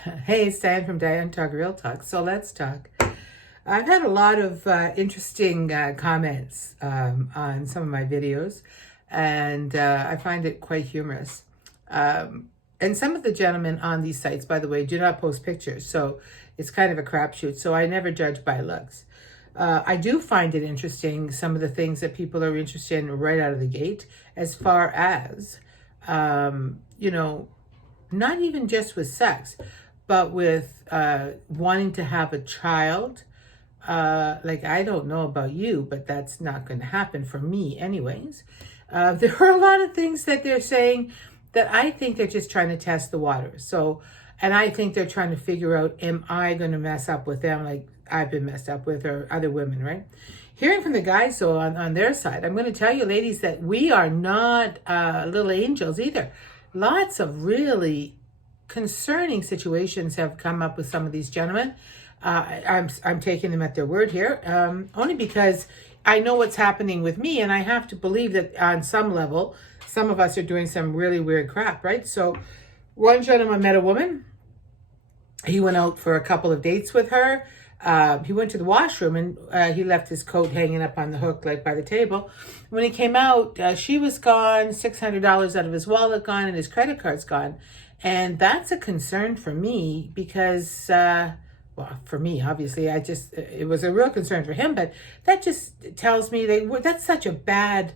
Hey, it's Diane from Diane Talk Real Talk. So let's talk. I've had a lot of interesting comments on some of my videos, and I find it quite humorous. And some of the gentlemen on these sites, by the way, do not post pictures, so it's kind of a crapshoot. So I never judge by looks. I do find it interesting, some of the things that people are interested in right out of the gate, as far as, not even just with sex, but with wanting to have a child. Like, I don't know about you, but that's not going to happen for me anyways. There are a lot of things that they're saying that I think they're just trying to test the water. So, and I think they're trying to figure out, am I going to mess up with them like I've been messed up with, or other women, right? Hearing from the guys, though, on their side, I'm going to tell you, ladies, that we are not little angels either. Lots of really concerning situations have come up with some of these gentlemen. I'm taking them at their word here, only because I know what's happening with me, and I have to believe that on some level, some of us are doing some really weird crap, right? So one gentleman met a woman. He went out for a couple of dates with her. He went to the washroom, and he left his coat hanging up on the hook, like by the table. When he came out, she was gone, $600 out of his wallet gone, and his credit card's gone. And that's a concern for me because, well, for me, obviously, it was a real concern for him, but that just tells me that's such a bad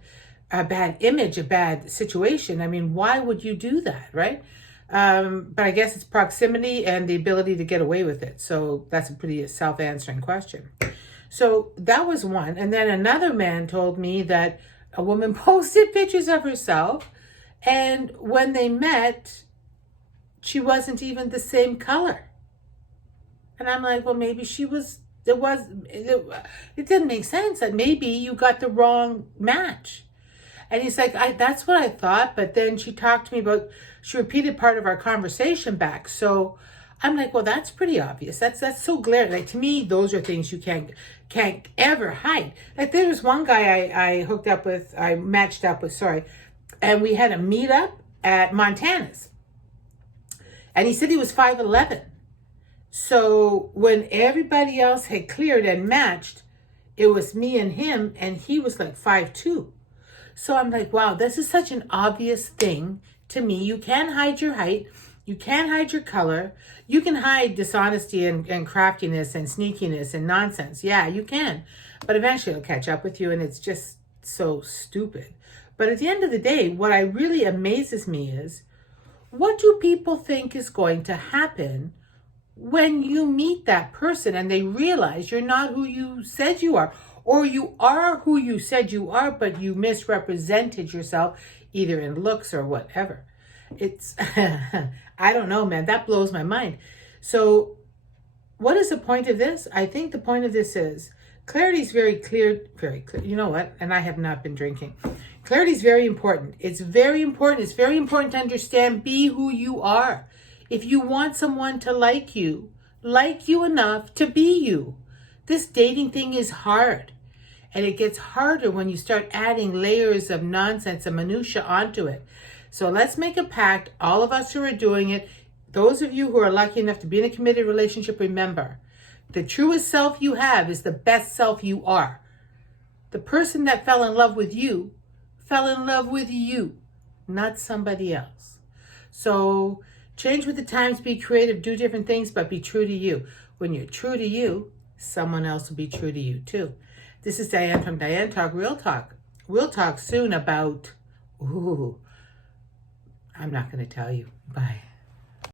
image, a bad situation. I mean, why would you do that, right? But I guess it's proximity and the ability to get away with it. So that's a pretty self-answering question. So that was one. And then another man told me that a woman posted pictures of herself, and when they met, she wasn't even the same color. And I'm like, well, maybe it didn't make sense. That maybe you got the wrong match. And he's like, that's what I thought. But then she talked to me she repeated part of our conversation back. So I'm like, well, that's pretty obvious. That's so glaring. Like, to me, those are things you can't ever hide. Like, there was one guy I matched up with, and we had a meetup at Montana's. And he said he was 5'11". So when everybody else had cleared and matched, it was me and him, and he was like 5'2". So I'm like, wow, this is such an obvious thing to me. You can hide your height. You can hide your color. You can hide dishonesty and craftiness and sneakiness and nonsense. Yeah, you can. But eventually it'll catch up with you, and it's just so stupid. But at the end of the day, what really amazes me is, what do people think is going to happen when you meet that person and they realize you're not who you said you are, or you are who you said you are, but you misrepresented yourself either in looks or whatever? It's, I don't know, man, that blows my mind. So what is the point of this? I think the point of this is clarity is very clear. You know what? And I have not been drinking. Clarity is very important. It's very important. It's very important to understand, be who you are. If you want someone to like you enough to be you. This dating thing is hard. And it gets harder when you start adding layers of nonsense and minutia onto it. So let's make a pact, all of us who are doing it, those of you who are lucky enough to be in a committed relationship, remember, the truest self you have is the best self you are. The person that fell in love with you, not somebody else. So change with the times, be creative, do different things, but be true to you. When you're true to you, someone else will be true to you too. This is Diane from Diane Talk Real Talk. We'll talk soon about, I'm not going to tell you. Bye.